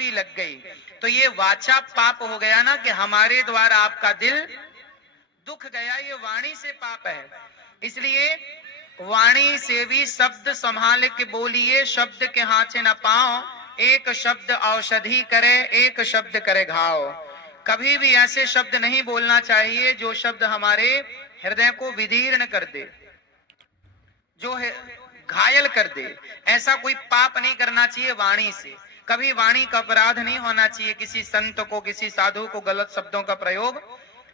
बुरी लग गई, तो ये वाचा पाप हो गया ना, कि हमारे द्वारा आपका दिल दुख गया, ये वाणी से पाप है। इसलिए वाणी से भी शब्द संभाल के बोलिए, शब्द के हाथे न पाओ, एक शब्द औषधि करे, एक शब्द करे घाव। कभी भी ऐसे शब्द नहीं बोलना चाहिए जो शब्द हमारे हृदय को विदीर्ण कर दे, जो है घायल कर दे। ऐसा कोई पाप नहीं करना चाहिए वाणी से। कभी वाणी का अपराध नहीं होना चाहिए, किसी संत को, किसी साधु को गलत शब्दों का प्रयोग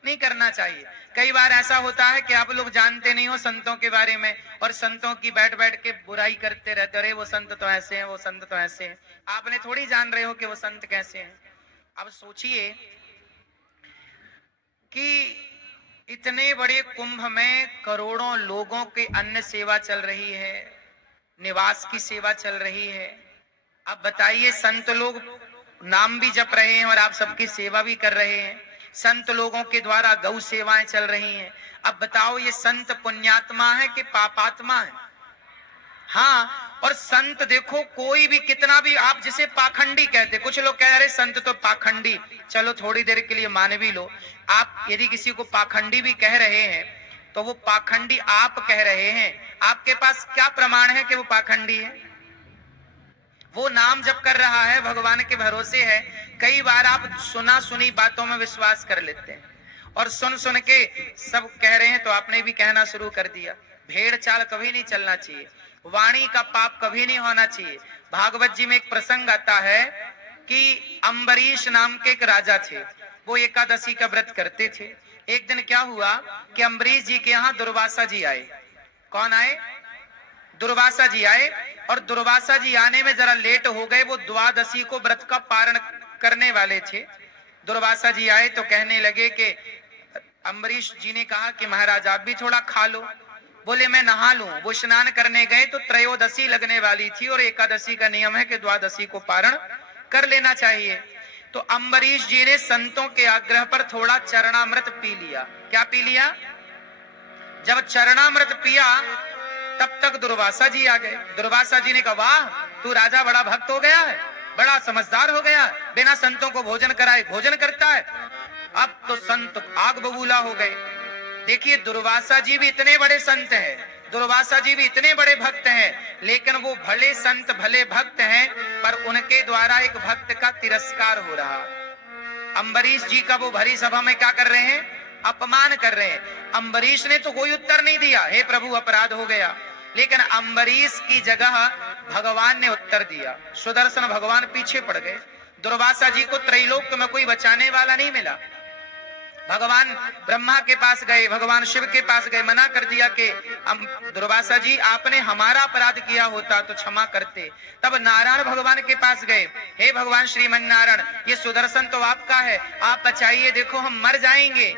नहीं करना चाहिए। कई बार ऐसा होता है कि आप लोग जानते नहीं हो संतों के बारे में, और संतों की बैठ बैठ के बुराई करते रहते, अरे वो संत तो ऐसे हैं, वो संत तो ऐसे हैं। आपने थोड़ी जान रहे हो कि वो संत कैसे हैं। अब सोचिए कि इतने बड़े कुंभ में करोड़ों लोगों के अन्न सेवा चल रही है, निवास की सेवा चल रही है। अब बताइए, संत लोग नाम भी जप रहे हैं और आप सबकी सेवा भी कर रहे हैं। संत लोगों के द्वारा गौ सेवाएं चल रही हैं। अब बताओ, ये संत पुण्यात्मा है कि पापात्मा है? हाँ, और संत देखो, कोई भी कितना भी, आप जिसे पाखंडी कहते, कुछ लोग कह रहे संत तो पाखंडी, चलो थोड़ी देर के लिए मान भी लो। आप यदि किसी को पाखंडी भी कह रहे हैं तो वो पाखंडी आप कह रहे हैं, आपके पास क्या प्रमाण है कि वो पाखंडी है? वो नाम जप कर रहा है, भगवान के भरोसे है। कई बार आप सुना सुनी बातों में विश्वास कर लेते हैं, और सुन सुन के सब कह रहे हैं तो आपने भी कहना शुरू कर दिया। भेड़ चाल कभी नहीं चलना चाहिए, वाणी का पाप कभी नहीं होना चाहिए। भागवत जी में एक प्रसंग आता है कि अम्बरीश नाम के एक राजा थे, वो एकादशी का व्रत करते थे। एक दिन क्या हुआ कि अम्बरीश जी के यहाँ दुर्वासा जी आए। कौन आए? दुर्वासा जी आए, और दुर्वासा जी आने में जरा लेट हो गए, वो द्वादशी को व्रत का पारण करने वाले थे। दुर्वासा जी आए तो कहने लगे कि अम्बरीश जी ने कहा कि महाराज आप भी थोड़ा खा लो। बोले मैं नहा लूं। वो स्नान करने गए तो त्रयोदशी लगने वाली थी, और एकादशी का नियम है कि द्वादशी को पारण कर लेना चाहिए। तो अम्बरीश जी ने संतों के आग्रह पर थोड़ा चरणामृत पी लिया। क्या पी लिया? जब चरणामृत पिया तब तक दुर्वासा जी आ गए। दुर्वासा जी ने कहा, वाह तू राजा बड़ा भक्त हो गया है, बड़ा समझदार हो गया, बिना संतों को भोजन कराए भोजन करता है। अब तो संत आग बबूला हो गए। देखिए, दुर्वासा जी भी इतने बड़े संत हैं, दुर्वासा जी भी इतने बड़े भक्त हैं, लेकिन वो भले संत भले भक्त हैं, पर उनके द्वारा एक भक्त का तिरस्कार हो रहा। अम्बरीश जी का वो भरी सभा में क्या कर रहे हैं? अपमान कर रहे हैं। अम्बरीश ने तो कोई उत्तर नहीं दिया, हे प्रभु अपराध हो गया, लेकिन अम्बरीश की जगह भगवान ने उत्तर दिया। सुदर्शन भगवान पीछे पड़ गए। दुर्वासा जी को त्रैलोक में कोई बचाने वाला नहीं मिला। भगवान ब्रह्मा के पास गए, भगवान शिव के पास गए, मना कर दिया कि दुर्वासा जी आपने हमारा अपराध किया होता तो क्षमा करते। तब नारायण भगवान के पास गए, हे भगवान श्रीमन नारायण, ये सुदर्शन तो आपका है, आप बचाइए, देखो हम मर जाएंगे।